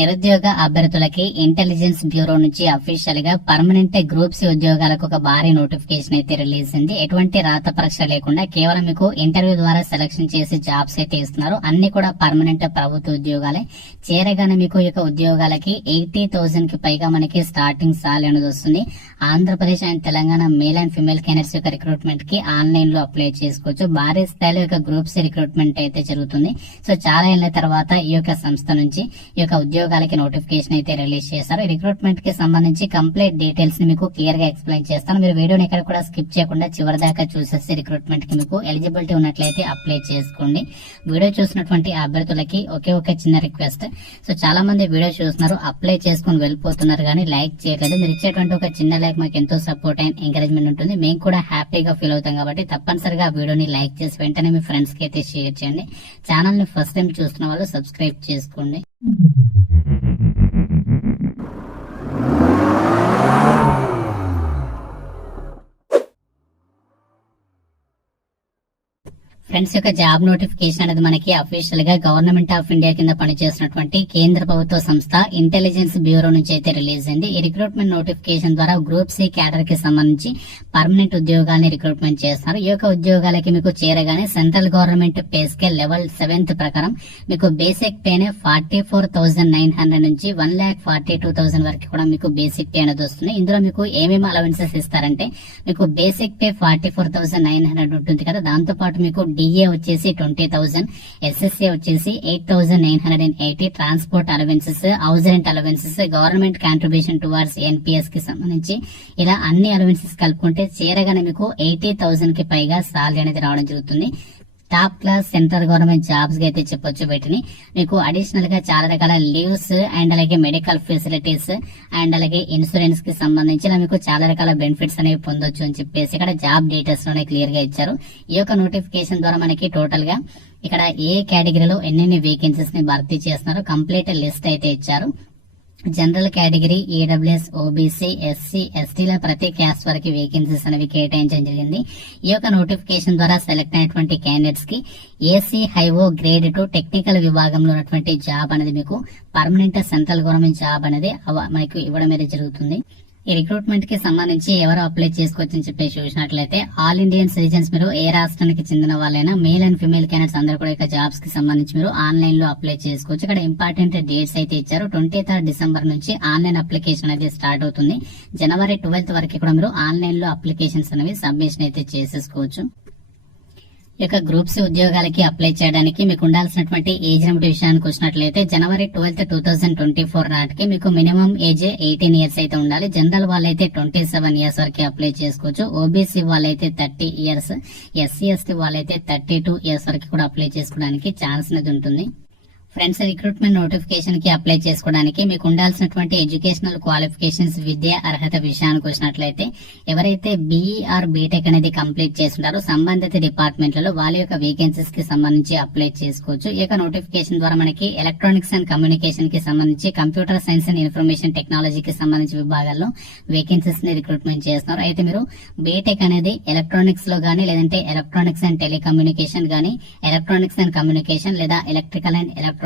నిరుద్యోగ అభ్యర్థులకి intelligence bureau నుంచి అఫీషియల్ గా పర్మనెంట్ గ్రూప్ సి ఉద్యోగాలకు ఒక భారీ నోటిఫికేషన్ అయితే రిలీజ్ అయింది. ఎటువంటి రాత పరీక్ష లేకుండా కేవలం మీకు ఇంటర్వ్యూ ద్వారా సెలక్షన్ చేసి జాబ్స్ అయితే ఇస్తున్నారు. అన్ని కూడా పర్మనెంట్ ప్రభుత్వ ఉద్యోగాలే. చేరగానే మీకు ఈ ఉద్యోగాలకి 80,000 కి పైగా మనకి స్టార్టింగ్ సాలరీ అనేది వస్తుంది. Andhra Pradesh and Telangana male and female candidates యొక్క రిక్రూట్మెంట్ కి ఆన్లైన్ లో అప్లై చేసుకోవచ్చు. భారీ స్థాయిలో గ్రూప్ సి రిక్రూట్మెంట్ అయితే జరుగుతుంది. సో చాలా ఏళ్ల తర్వాత ఈ యొక్క సంస్థ నుంచి ఈ యొక్క ఉద్యోగాలకి నోటిఫికేషన్ అయితే రిలీజ్ చేశారు. రిక్రూట్మెంట్ కి సంబంధించి కంప్లీట్ డీటెయిల్స్ ని మీకు క్లియర్ గా ఎక్స్ప్లెయిన్ చేస్తాను. మీరు వీడియోని ఎక్కడ కూడా స్కిప్ చేయకుండా చివరి దాకా చూసేసి రిక్రూట్మెంట్ కి మీకు ఎలిజిబిలిటీ ఉన్నట్లయితే అప్లై చేసుకోండి. వీడియో చూసినటువంటి అభ్యర్థులకి ఒకే ఒక చిన్న రిక్వెస్ట్. సో చాలా మంది వీడియో చూస్తున్నారు, అప్లై చేసుకుని వెళ్ళిపోతున్నారు కానీ లైక్ చేయలేదు. మీరు ఇచ్చేటువంటి ఒక చిన్న లైక్ మాకు ఎంతో సపోర్ట్ అండ్ ఎంకరేజ్మెంట్ ఉంటుంది. మేము కూడా హ్యాపీగా ఫీల్ అవుతాం కాబట్టి తప్పనిసరిగా వీడియోని లైక్ చేసి వెంటనే మీ ఫ్రెండ్స్ కి అయితే షేర్ చేయండి. ఛానల్ ని ఫస్ట్ టైం చూస్తున్న వాళ్ళు సబ్స్క్రైబ్ చేసుకోండి. ఫ్రెండ్స్ యొక్క జాబ్ నోటిఫికేషన్ అనేది మనకి అఫీషియల్ గా గవర్నమెంట్ ఆఫ్ ఇండియా కింద పనిచేస్తున్నటువంటి కేంద్ర ప్రభుత్వ సంస్థ ఇంటెలిజెన్స్ బ్యూరో నుంచి అయితే రిలీజ్ అయింది. ఈ రిక్రూట్మెంట్ నోటిఫికేషన్ ద్వారా గ్రూప్ సి క్యాడర్ కి సంబంధించి పర్మనెంట్ ఉద్యోగాల్ని రిక్రూట్మెంట్ చేస్తారు. ఈ యొక్క ఉద్యోగాలకి మీకు చేరగానే central government pay scale level 7th ప్రకారం మీకు బేసిక్ పేనే 44,900 నుంచి 1,42,000 వరకు కూడా మీకు బేసిక్ పే అనేది వస్తుంది. ఇందులో మీకు ఏమేమి అలవెన్సెస్ ఇస్తారంటే మీకు బేసిక్ పే 44,900 ఉంటుంది కదా, దాంతో పాటు మీకు డిఏ వచ్చేసి 20,000, ఎస్ఎస్ఏ వచ్చేసి 8,980, transport allowances, house rent allowances, government contribution towards NPS కి సంబంధించి ఇలా అన్ని అలవెన్సెస్ కలుపుకుంటే చేరగానే మీకు 80,000 కి పైగా సాలరీ అనేది రావడం జరుగుతుంది. Top class central government jobs గా అయితే చెప్పొచ్చు. వీటిని మీకు అడిషనల్ గా చాలా రకాల లీవ్స్ అండ్ అలాగే మెడికల్ ఫెసిలిటీస్ అండ్ అలాగే ఇన్సూరెన్స్ కి సంబంధించి మీకు చాలా రకాల బెనిఫిట్స్ అనేవి పొందొచ్చు అని చెప్పేసి ఇక్కడ జాబ్ డీటెయిల్స్ లోనే క్లియర్ గా ఇచ్చారు. ఈ యొక్క నోటిఫికేషన్ ద్వారా మనకి టోటల్ గా ఇక్కడ ఏ కేటగిరీలో ఎన్నెన్ని వేకెన్సీస్ ని భర్తీ చేస్తున్నారో కంప్లీట్ లిస్ట్ అయితే ఇచ్చారు. General category, EWS, OBC, SC, ఎస్టీల ప్రతి క్యాస్ట్ వరకు వేకెన్సీస్ అనేవి కేటాయించడం జరిగింది. ఈ యొక్క నోటిఫికేషన్ ద్వారా సెలెక్ట్ అయినటువంటి క్యాండిడేట్స్ కి ఏసీ హైవో గ్రేడ్ 2 టెక్నికల్ విభాగంలో ఉన్నటువంటి జాబ్ అనేది మీకు పర్మనెంట్ సెంట్రల్ గవర్నమెంట్ జాబ్ అనేది మనకు ఇవ్వడం అనేది జరుగుతుంది. ఈ రిక్రూట్మెంట్ కి సంబంధించి ఎవరు అప్లై చేసుకోవచ్చు అని చెప్పి చూసినట్లయితే ఆల్ ఇండియన్ సిటిజన్స్, మీరు ఏ రాష్ట్రానికి చెందిన వాళ్ళైనా మేల్ అండ్ ఫిమేల్ క్యాండిడేట్స్ అందరూ కూడా ఇక జాబ్స్ కి సంబంధించి మీరు ఆన్లైన్ లో అప్లై చేసుకోవచ్చు. ఇక్కడ ఇంపార్టెంట్ డేట్స్ అయితే ఇచ్చారు. 23rd December నుంచి ఆన్లైన్ అప్లికేషన్ అనేది స్టార్ట్ అవుతుంది. January 12th వరకు కూడా మీరు ఆన్లైన్ లో అప్లికేషన్స్ అనేవి సబ్మిషన్ అయితే చేసేసుకోవచ్చు. ఈ యొక్క గ్రూప్ సి ఉద్యోగాలకి అప్లై చేయడానికి మీకు ఉండాల్సినటువంటి ఏజ్ లిమిట్ విషయానికి వచ్చినట్లయితే January 12th, 2024 నాటికి మీకు మినిమం ఏజ్ 18 years అయితే ఉండాలి. జనరల్ వాళ్ళైతే 27 years వరకు అప్లై చేసుకోవచ్చు. ఓబీసీ వాళ్ళైతే 30 years, ఎస్సీ ఎస్టీ వాళ్ళైతే 32 years వరకు కూడా అప్లై చేసుకోవడానికి ఛాన్స్ అనేది ఉంటుంది. ఫ్రెండ్స్, రిక్రూట్మెంట్ నోటిఫికేషన్ కి అప్లై చేసుకోవడానికి మీకు ఉండాల్సినటువంటి ఎడ్యుకేషనల్ క్వాలిఫికేషన్స్, విద్యా అర్హత విషయానికి వచ్చినట్లయితే ఎవరైతే బీఈ ఆర్ బీటెక్ అనేది కంప్లీట్ చేస్తున్నారో సంబంధిత డిపార్ట్మెంట్లలో వాళ్ళ యొక్క వేకెన్సీస్ కి సంబంధించి అప్లై చేసుకోవచ్చు. ఈ యొక్క నోటిఫికేషన్ ద్వారా మనకి ఎలక్ట్రానిక్స్ అండ్ కమ్యూనికేషన్ కి సంబంధించి, కంప్యూటర్ సైన్స్ అండ్ ఇన్ఫర్మేషన్ టెక్నాలజీకి సంబంధించి విభాగాల్లో వేకెన్సీస్ ని రిక్రూట్మెంట్ చేస్తున్నారు. అయితే మీరు బీటెక్ అనేది ఎలక్ట్రానిక్స్ లో గానీ, లేదంటే ఎలక్ట్రానిక్స్ అండ్ టెలికమ్యూనికేషన్ గానీ, ఎలక్ట్రానిక్స్ అండ్ కమ్యూనికేషన్ లేదా ఎలక్ట్రికల్ అండ్ ఎలక్ట్రానిక్స్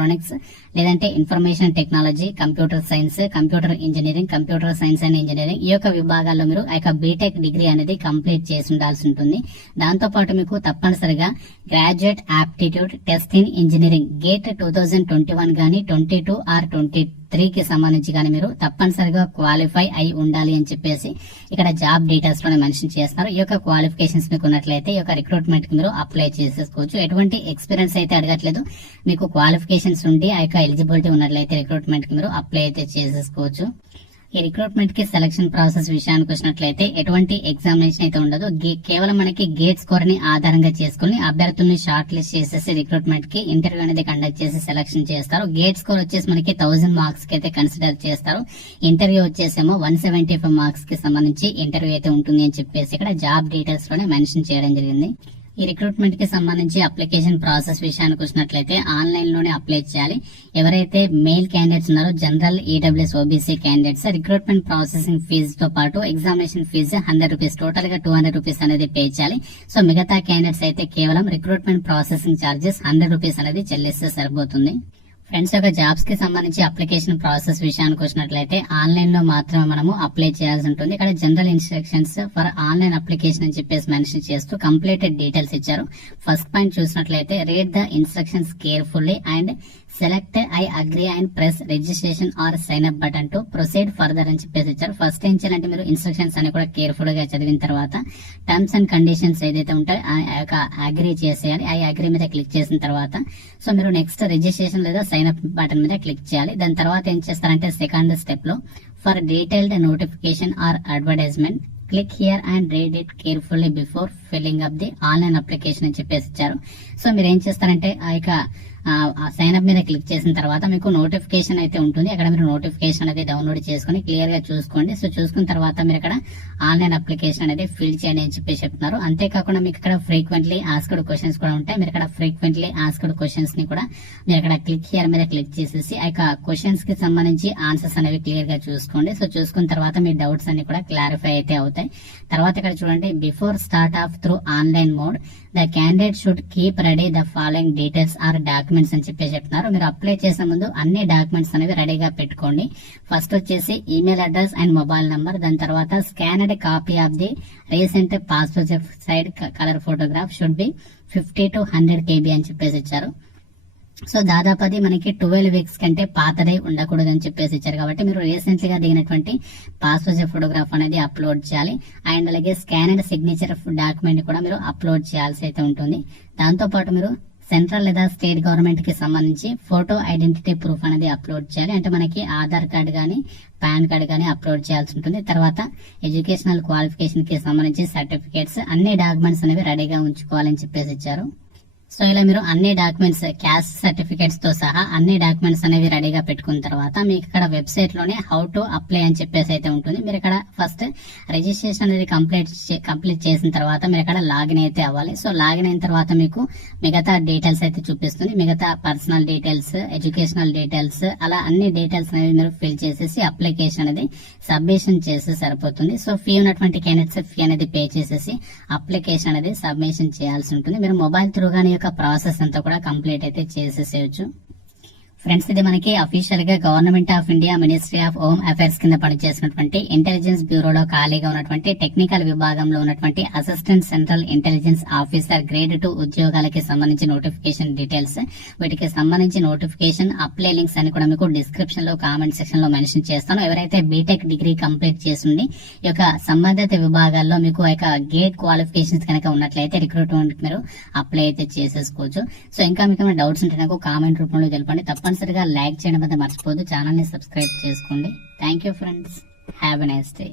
లేదంటే information technology, computer science, computer engineering, computer science and engineering ఈ యొక్క విభాగాల్లో మీరు ఆ యొక్క బీటెక్ డిగ్రీ అనేది కంప్లీట్ చేసి ఉండాల్సి ఉంటుంది. దాంతో పాటు మీకు తప్పనిసరిగా graduate aptitude test in engineering gate 2021 గానీ 22 ఆర్ 23 కి సంబంధించి గానీ మీరు తప్పనిసరిగా క్వాలిఫై అయి ఉండాలి అని చెప్పేసి ఇక్కడ జాబ్ డీటెయిల్స్ లోనే మెన్షన్ చేస్తున్నారు. ఈ యొక్క క్వాలిఫికేషన్స్ మీకు ఉన్నట్లయితే ఈ యొక్క రిక్రూట్మెంట్ కి మీరు అప్లై చేసేసుకోవచ్చు. ఎటువంటి ఎక్స్పీరియన్స్ అయితే అడగట్లేదు. మీకు క్వాలిఫికేషన్స్ ఉండి ఆ యొక్క ఎలిజిబిలిటీ ఉన్నట్లయితే రిక్రూట్మెంట్ కి మీరు అప్లై అయితే చేసేసుకోవచ్చు. ఈ రిక్రూట్మెంట్ కి సెలక్షన్ ప్రాసెస్ విషయానికి వచ్చినట్లయితే ఎటువంటి ఎగ్జామినేషన్ అయితే ఉండదు. కేవలం మనకి గేట్ స్కోర్ ని ఆధారంగా చేసుకుని అభ్యర్థుల్ని షార్ట్ లిస్ట్ చేసేసి రిక్రూట్మెంట్ కి ఇంటర్వ్యూ అనేది కండక్ట్ చేసి సెలక్షన్ చేస్తారు. గేట్ స్కోర్ వచ్చేసి మనకి 1000 మార్క్స్ కి అయితే కన్సిడర్ చేస్తారు. ఇంటర్వ్యూ వచ్చేసేమో 175 మార్క్స్ కి సంబంధించి ఇంటర్వ్యూ అయితే ఉంటుంది అని చెప్పేసి ఇక్కడ జాబ్ డీటెయిల్స్ లోనే మెన్షన్ చేయడం జరిగింది. ఈ రిక్రూట్మెంట్ కి సంబంధించి అప్లికేషన్ ప్రాసెస్ విషయానికి వచ్చినట్లయితే ఆన్లైన్ లోనే అప్లై చేయాలి. ఎవరైతే మేల్ క్యాండిడేట్స్ ఉన్నారో general, EWS, OBC candidates recruitment processing fees తో పాటు ఎగ్జామినేషన్ ఫీజు 100 రూపీస్, టోటల్ గా 200 రూపీస్ అనేది పే చేయాలి. సో మిగతా క్యాండిడేట్స్ అయితే కేవలం రిక్రూట్మెంట్ ప్రాసెసింగ్ ఛార్జెస్ 100 రూపీస్ అనేది చెల్లిస్తే సరిపోతుంది. ఫ్రెండ్స్, ఒక జాబ్స్ కి సంబంధించి అప్లికేషన్ ప్రాసెస్ విషయానికి వచ్చినట్లయితే ఆన్లైన్ లో మాత్రమే మనము అప్లై చేయాల్సి ఉంటుంది. ఇక్కడ general instructions for online application అని చెప్పేసి మెన్షన్ చేస్తూ కంప్లీటెడ్ డీటెయిల్స్ ఇచ్చారు. ఫస్ట్ పాయింట్ చూసినట్లయితే read the instructions carefully and select I agree and press registration or sign up button to proceed further అని చెప్పేసి ఇచ్చారు. ఫస్ట్ ఏం చేయాలంటే మీరు ఇన్స్ట్రక్షన్స్ అని కూడా కేర్ఫుల్ గా చదివిన తర్వాత టర్మ్స్ అండ్ కండిషన్స్ ఏదైతే ఉంటాయో అగ్రీ చేసేయాలి. ఐ అగ్రీ మీద క్లిక్ చేసిన తర్వాత సో మీరు నెక్స్ట్ రిజిస్ట్రేషన్ లేదా సైన్ అప్ బటన్ మీద క్లిక్ చేయాలి. దాని తర్వాత ఏం చేస్తారంటే సెకండ్ స్టెప్ లో for detailed notification or advertisement click here and read it carefully before filling up the online application అని చెప్పేసి ఇచ్చారు. సో మీరు ఏం చేస్తారంటే ఆ యొక్క సైన్ అప్ మీద క్లిక్ చేసిన తర్వాత మీకు నోటిఫికేషన్ అయితే ఉంటుంది. అక్కడ మీరు నోటిఫికేషన్ అనేది డౌన్లోడ్ చేసుకుని క్లియర్ గా చూసుకోండి. సో చూసుకున్న తర్వాత మీరు ఇక్కడ ఆన్లైన్ అప్లికేషన్ అనేది ఫిల్ చేయండి అని చెప్పేసి చెప్తున్నారు. అంతేకాకుండా మీకు ఇక్కడ ఫ్రీక్వెంట్లీ ఆస్క్డ్ క్వశ్చన్స్ కూడా ఉంటాయి. మీరు ఇక్కడ ఫ్రీక్వెంట్లీ ఆస్క్డ్ క్వశ్చన్స్ ని కూడా మీరు ఇక్కడ క్లిక్ హియర్ మీద క్లిక్ చేసేసి ఆ యొక్క క్వశ్చన్స్ కి సంబంధించి ఆన్సర్స్ అనేవి క్లియర్ గా చూసుకోండి. సో చూసుకున్న తర్వాత మీ డౌట్స్ అన్ని కూడా క్లారిఫై అయితే అవుతాయి. తర్వాత ఇక్కడ చూడండి, before start of through online mode the candidate should keep ready the following details or documents అని చెప్పి చెప్తున్నారు. మీరు అప్లై చేసే ముందు అన్ని డాక్యుమెంట్స్ అనేవి రెడీగా పెట్టుకోండి. ఫస్ట్ వచ్చేసి email address and mobile number, దాని తర్వాత స్కానర్డ్ copy of the recent passport side colour photograph should be 50 to 100 KB అని చెప్పేసి ఇచ్చారు. సో దాదాపు అది మనకి 12 వీక్స్ కంటే పాతదై ఉండకూడదు అని చెప్పేసి ఇచ్చారు. కాబట్టి మీరు రీసెంట్ గా దిగినటువంటి పాస్పోర్ట్ ఫోటోగ్రాఫ్ అనేది అప్లోడ్ చేయాలి. అండ్ అలాగే స్కానర్డ్ సిగ్నేచర్ డాక్యుమెంట్ కూడా మీరు అప్లోడ్ చేయాల్సి అయితే ఉంటుంది. దాంతో పాటు మీరు సెంట్రల్ లేదా స్టేట్ గవర్నమెంట్ కి సంబంధించి ఫోటో ఐడెంటిటీ ప్రూఫ్ అనేది అప్లోడ్ చేయాలి. అంటే మనకి ఆధార్ కార్డు గానీ పాన్ కార్డు గానీ అప్లోడ్ చేయాల్సి ఉంటుంది. తర్వాత ఎడ్యుకేషనల్ క్వాలిఫికేషన్ కి సంబంధించి సర్టిఫికేట్స్ అన్ని డాక్యుమెంట్స్ అనేవి రెడీగా ఉంచుకోవాలని చెప్పేసి ఇచ్చారు. సో ఇలా మీరు అన్ని డాక్యుమెంట్స్ క్యాస్ట్ సర్టిఫికేట్స్ తో సహా అన్ని డాక్యుమెంట్స్ అనేవి రెడీగా పెట్టుకున్న తర్వాత మీకు ఇక్కడ వెబ్సైట్ లోనే హౌ టు అప్లై అని చెప్పేసి అయితే ఉంటుంది. మీరు ఇక్కడ ఫస్ట్ రిజిస్ట్రేషన్ అనేది కంప్లీట్ చేసిన తర్వాత మీరు ఇక్కడ లాగిన్ అయితే అవ్వాలి. సో లాగిన్ అయిన తర్వాత మీకు మిగతా డీటెయిల్స్ అయితే చూపిస్తుంది. మిగతా పర్సనల్ డీటెయిల్స్, ఎడ్యుకేషనల్ డీటెయిల్స్, అలా అన్ని డీటెయిల్స్ అనేవి మీరు ఫిల్ చేసేసి అప్లికేషన్ అనేది సబ్మిషన్ చేస్తే సరిపోతుంది. సో ఫీ ఉన్నటువంటి క్యాండిడేట్స్ ఫీ అనేది పే చేసేసి అప్లికేషన్ అనేది సబ్మిషన్ చేయాల్సి ఉంటుంది. మీరు మొబైల్ త్రూగానే యొక్క ప్రాసెస్ అంతా కూడా కంప్లీట్ అయితే చేసేసేయచ్చు. ఫ్రెండ్స్, ఇది మనకి అఫీషియల్ గా government of India ministry of home affairs కింద పనిచేసినటువంటి ఇంటెలిజెన్స్ బ్యూరోలో ఖాళీగా ఉన్నటువంటి టెక్నికల్ విభాగంలో ఉన్నటువంటి assistant central intelligence officer grade 2 ఉద్యోగాలకి సంబంధించి నోటిఫికేషన్ డీటెయిల్స్, వీటికి సంబంధించి నోటిఫికేషన్ అప్లై లింక్స్ అని కూడా మీకు డిస్క్రిప్షన్ లో కామెంట్ సెక్షన్ లో మెన్షన్ చేస్తాను. ఎవరైతే బీటెక్ డిగ్రీ కంప్లీట్ చేసిండి ఈ యొక్క సంబంధిత విభాగాల్లో మీకు గేట్ క్వాలిఫికేషన్స్ కనుక ఉన్నట్లయితే రిక్రూట్మెంట్ మీరు అప్లై అయితే చేసేసుకోవచ్చు. సో ఇంకా మీకు డౌట్స్ ఉంటే నాకు కామెంట్ రూపంలో తెలపండి. తప్పనిసరిగా లైక్ చేయడం అయితే మర్చిపోదు. ఛానల్ ని సబ్స్క్రైబ్ చేసుకోండి. Thank you friends. Have a nice day.